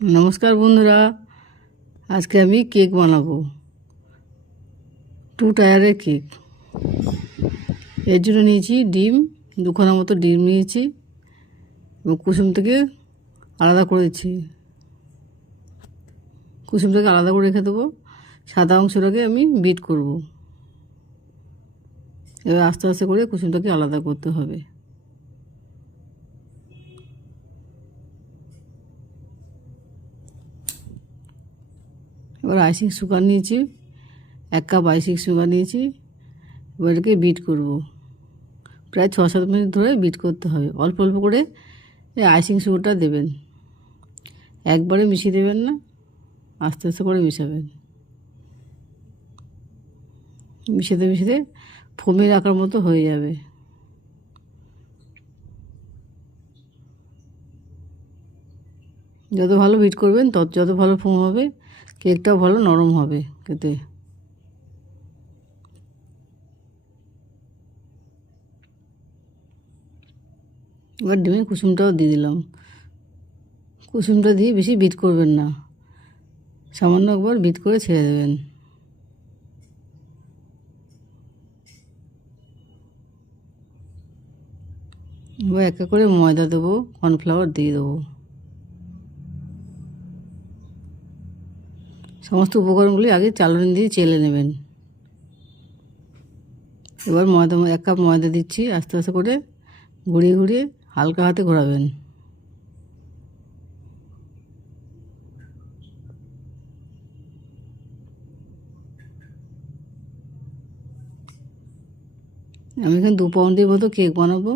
নমস্কার বন্ধুরা, আজকে আমি কেক বানাবো। 2 টায়ারের কেক। এর জন্য নিয়েছি ডিম, 2খানা মতো ডিম নিয়েছি এবং কুসুম থেকে আলাদা করেছি। কুসুম থেকে আলাদা করে রেখে দেবো। সাদা অংশটাকে আমি বিট করব। এবার আস্তে আস্তে করে কুসুমটাকে আলাদা করতে হবে। এবার আইসিং সুগার নিয়েছি, 1 কাপ আইসিং সুগার নিয়েছি। এবার এটাকে বিট করব। প্রায় 6-7 মিনিট ধরে বিট করতে হবে। অল্প অল্প করে এই আইসিং সুগারটা দেবেন, একবারে মিশিয়ে দেবেন না, আস্তে আস্তে করে মিশাবেন। মিশাতে মিশাতে ফোমের আকার মতো হয়ে যাবে। যত ভালো বিট করবেন যত ভালো ফোম হবে, কেকটাও ভালো নরম হবে খেতে। এবার ডিমের কুসুমটাও দিয়ে দিলাম। কুসুমটা দিয়ে বেশি বিট করবেন না, সামান্য একবার বিট করে ছেড়ে দেবেন। এবার এক এক করে ময়দা দেবো, কর্নফ্লাওয়ার দিয়ে দেবো। সমস্ত উপকরণগুলি আগে চালনি দিয়ে চেলে নেবেন। এবার 1 কাপ ময়দা দিচ্ছি, আস্তে আস্তে করে ঘুরিয়ে ঘুরিয়ে হালকা হাতে ঘোরাবেন। আমি এখানে 2 পাউন্ডের মতো কেক বানাবো।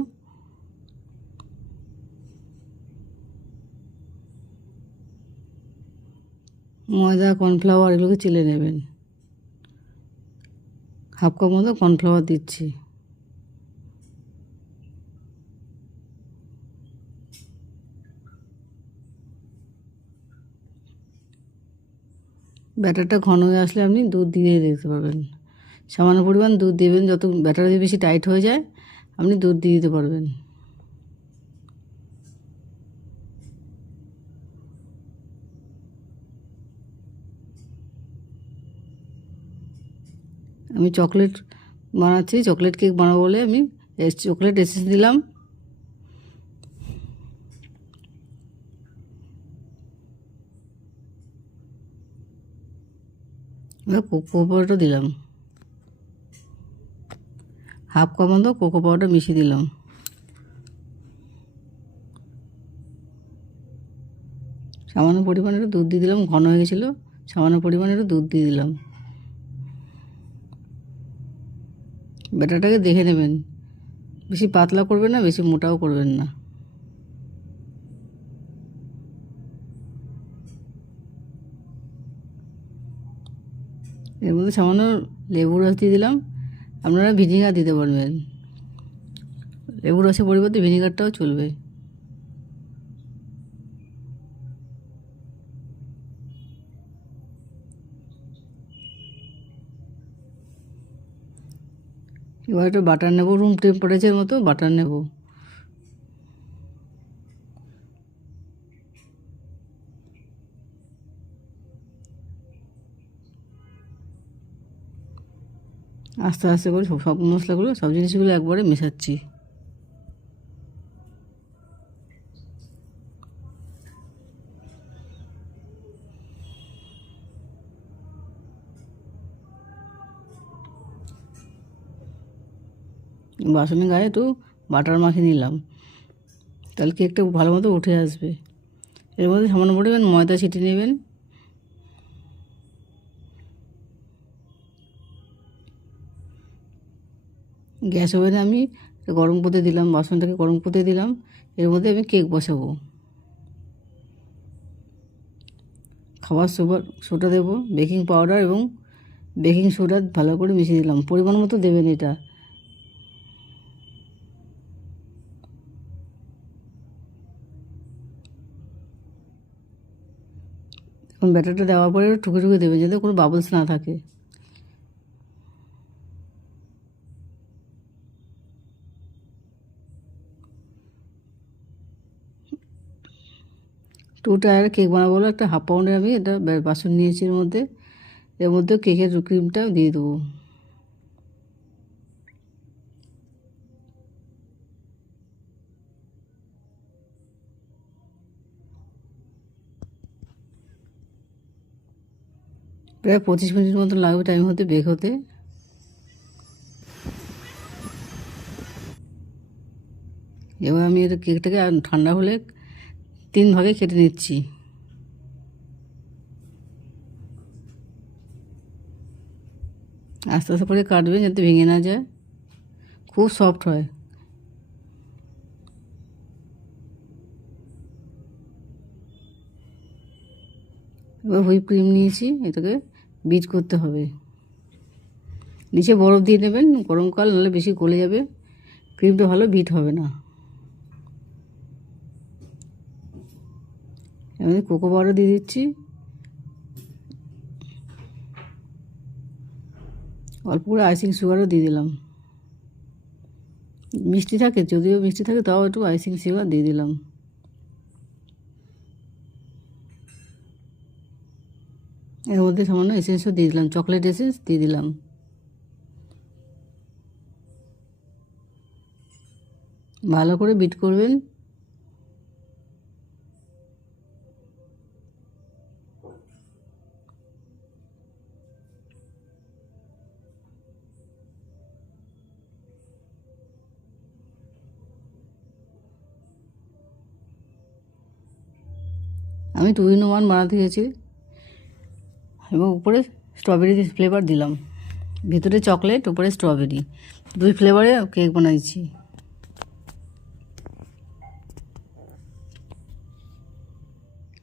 ময়দা, কর্নফ্লাওয়ার এগুলোকে চেলে নেবেন। 1/2 কাপ মতো কর্নফ্লাওয়ার দিচ্ছি। ব্যাটারটা ঘন হয়ে আসলে আপনি দুধ দিয়ে দিতে পারবেন। সামান্য পরিমাণ দুধ দেবেন, যত ব্যাটার যদি বেশি টাইট হয়ে যায় আপনি দুধ দিয়ে দিতে পারবেন। আমি চকলেট বানাচ্ছি, চকলেট কেক বানাবো বলে আমি চকলেট এসেন্স দিলাম। এবার কোকো পাউডার দিলাম, 1/2 কাপ মতো কোকো পাউডার মিশিয়ে দিলাম। সামান্য পরিমাণে একটু দুধ দিয়ে দিলাম, ঘন হয়ে গেছিলো, সামান্য পরিমাণে একটু দুধ দিয়ে দিলাম। ব্যাটারটাকে দেখে নেবেন, বেশি পাতলা করবেন না, বেশি মোটাও করবেন না। এর মধ্যে সামান্য লেবু রস দিয়ে দিলাম। আপনারা ভিনিগার দিতে পারবেন, লেবু রসের পরিবর্তে ভিনিগারটাও চলবে। এবার একটু বাটার নেব, রুম টেম্পারেচার মতো বাটার নেব। আস্তে আস্তে করে সব মশলাগুলো, সব জিনিসগুলো একবারে মেশাচ্ছি। বাসনের গায়ে একটু বাটার মাখিয়ে নিলাম, তাহলে কেকটা ভালো মতো উঠে আসবে। এর মধ্যে সামান্য পরিমাণ ময়দা ছিটিয়ে নেবেন। গ্যাস ওভেনে আমি গরম করতে দিলাম, বাসনটাকে গরম করতে দিলাম। এর মধ্যে আমি কেক বসাবো। খাবার সোডা দেবো, বেকিং পাউডার এবং বেকিং সোডা ভালো করে মিশিয়ে দিলাম। পরিমাণ মতো দেবেন এটা। এখন ব্যাটারটা দেওয়ার পরে ঠুকে ঠুকে দেবেন, যাতে কোনো বাবলস না থাকে। 2 টায়ার কেক বানাবো বলে একটা হাফ পাউন্ডের আমি এটা বাসন নিয়েছি। এর মধ্যে কেকের ক্রিমটা দিয়ে দেবো। প্রায় 25 মিনিট মতো লাগবে টাইম হতে, বেক হতে। এবার আমি এটা কেকটাকে ঠান্ডা হলে 3 ভাগে কেটে নিচ্ছি। আস্তে আস্তে করে কাটবেন যাতে ভেঙে না যায়, খুব সফট হয়। এবার হুইপ ক্রিম নিয়েছি, এটাকে বিট করতে হবে। নিচে বরফ দিয়ে নেবেন, গরমকাল নাহলে বেশি গলে যাবে, ক্রিমটা ভালো বিট হবে না। আমি কোকো পাউডার দিয়ে দিচ্ছি, অল্প করে আইসিং সুগারও দিয়ে দিলাম। মিষ্টি থাকে, যদিও মিষ্টি থাকে তাও একটু আইসিং সুগার দিয়ে দিলাম। এর মধ্যে সামান্য এসেন্সও দিয়ে দিলাম, চকলেট এসেন্স দিয়ে দিলাম। ভালো করে বিট করবেন। আমি 2-in-1 বানাতে গেছি এবং উপরে স্ট্রবেরি ফ্লেভার দিলাম, ভিতরে চকলেট, উপরে স্ট্রবেরি, 2 ফ্লেভারে কেক বানাইছি।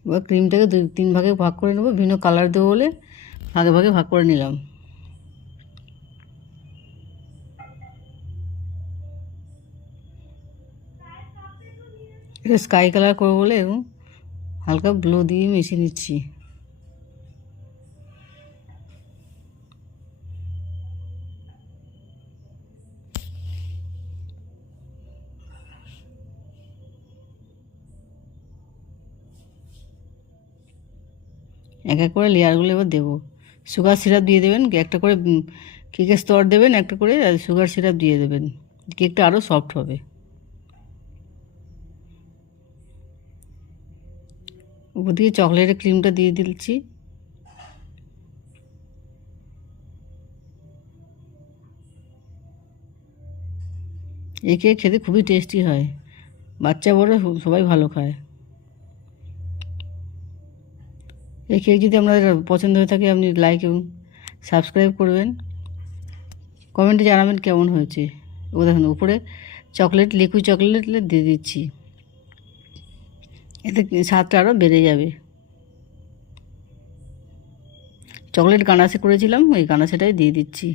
এবার ক্রিমটাকে 2-3 ভাগে ভাগ করে নেবো, বিভিন্ন কালার দেবো বলে ভাগে ভাগে ভাগ করে নিলাম। এটা স্কাই কালার করবো বলে এবং হালকা ব্লু দিয়ে মিশিয়ে নিচ্ছি। এক এক করে লেয়ারগুলো এবার দেবো। সুগার সিরাপ দিয়ে দেবেন, একটা করে কেকের স্তর দেবেন, একটা করে সুগার সিরাপ দিয়ে দেবেন, কেকটা আরও সফট হবে। উপর দিকে চকলেটের ক্রিমটা দিয়ে দিচ্ছি। এই কেক খেতে খুবই টেস্টি হয়, বাচ্চা বড় সবাই ভালো খায়। এই কেক যদি আপনাদের পছন্দ হয়ে থাকে আপনি লাইক এবং সাবস্ক্রাইব করবেন, কমেন্টে জানাবেন কেমন হয়েছে। ও দেখুন উপরে চকলেট, লিকুইড চকলেট দিয়ে দিচ্ছি, এতে স্বাদটা আরও বেড়ে যাবে। চকলেট গানাশে করেছিলাম, ওই গানাশেটাই দিয়ে দিচ্ছি।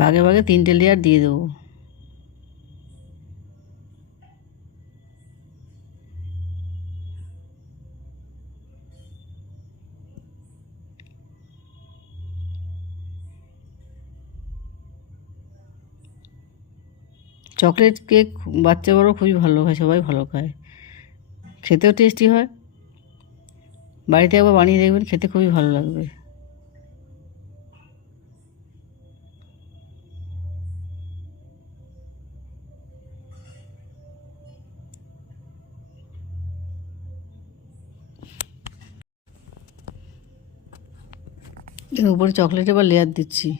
ভাগে ভাগে 3টে লেয়ার দিয়ে দেবো। চকলেট কেক বাচ্চা বড় খুবই ভালো খায়, সবাই ভালো খায়, খেতেও টেস্টি হয়। বাড়িতে একবার বানিয়ে দেখবেন, খেতে খুবই ভালো লাগবে। এর উপরে চকলেট এবার লেয়ার দিচ্ছি।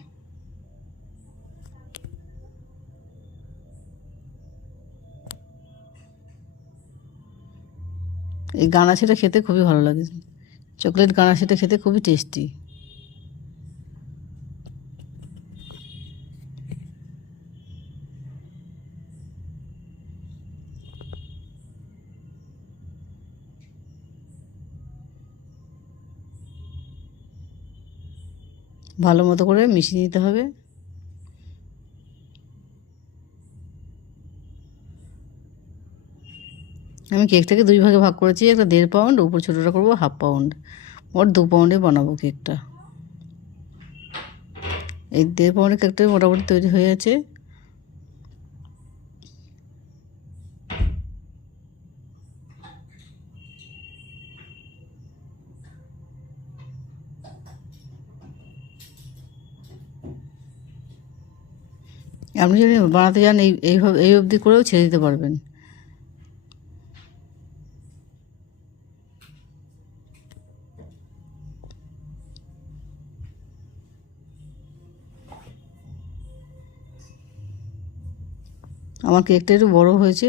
এই গানাশেটা খেতে খুবই ভালো লাগে, চকলেট গানাশেটা খেতে খুবই টেস্টি। ভালো মতো করে মিশিয়ে দিতে হবে। আমি কেকটাকে 2 ভাগে ভাগ করেছি, একটা 1.5 পাউন্ড, উপর ছোটোটা করবো হাফ পাউন্ড, মোট 2 পাউন্ডে বানাবো কেকটা। এই 1.5 পাউন্ডের কেকটা মোটামুটি তৈরি হয়ে আছে। আপনি যদি বানাতে যান এইভাবে এই অবধি করেও ছেড়ে দিতে পারবেন। আমার কেকটা একটু বড় হয়েছে।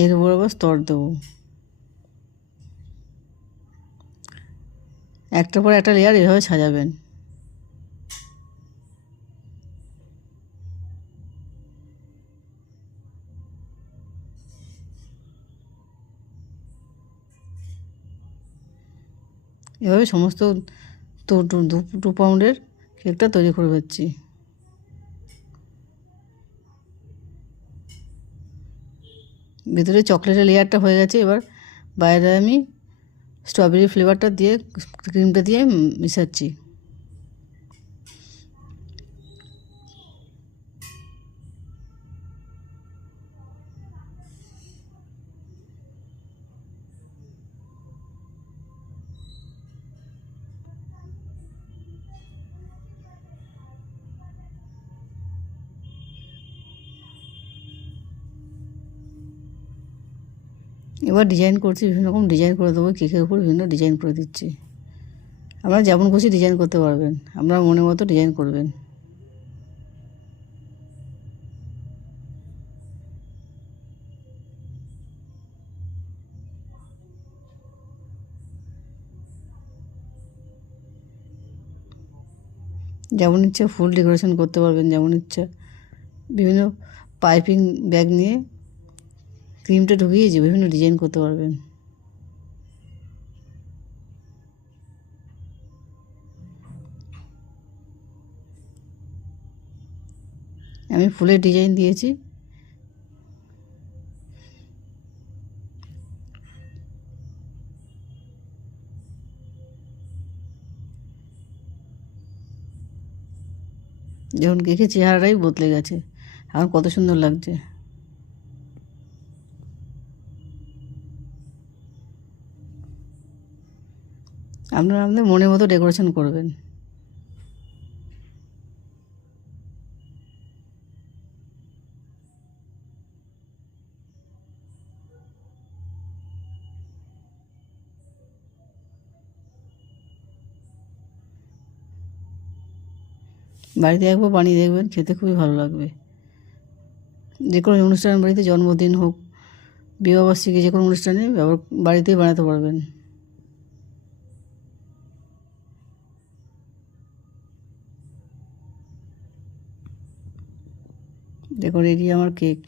এর উপর আবার স্তর দেবো, একটার পর একটা লেয়ার এভাবে সাজাবেন। এভাবে সমস্ত 2 পাউন্ডের কেকটা তৈরি করে ফেলছি। ভেতরে চকলেটের লেয়ারটা হয়ে গেছে, এবার বাইরে আমি স্ট্রবেরি ফ্লেভারটা দিয়ে ক্রিমটা দিয়ে মিশাচ্ছি। এবার ডিজাইন করছি, বিভিন্ন রকম ডিজাইন করে দেবো, কেকের উপর বিভিন্ন ডিজাইন করে দিচ্ছি। আপনারা যেমন খুশি ডিজাইন করতে পারবেন, আপনার মনের মতো ডিজাইন করবেন। যেমন ইচ্ছা ফুল ডেকোরেশন করতে পারবেন, যেমন ইচ্ছা বিভিন্ন পাইপিং ব্যাগ নিয়ে ক্রিমটা ঢুকিয়ে যে বিভিন্ন ডিজাইন করতে পারবেন। আমি ফুলের ডিজাইন দিয়েছি। যখন কেকের চেহারাটাই বদলে গেছে, এখন কত সুন্দর লাগছে। আপনারা আপনাদের মনের মতো ডেকোরেশন করবেন। বাড়িতে একবার বানিয়ে দেখবেন, খেতে খুবই ভালো লাগবে। যে কোনো অনুষ্ঠান বাড়িতে, জন্মদিন হোক, বিবাহবার্ষিকী, যে কোনো অনুষ্ঠানে বাড়িতেই বানাতে পারবেন। দেখুন এটি আমার কেক,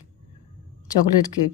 চকলেট কেক।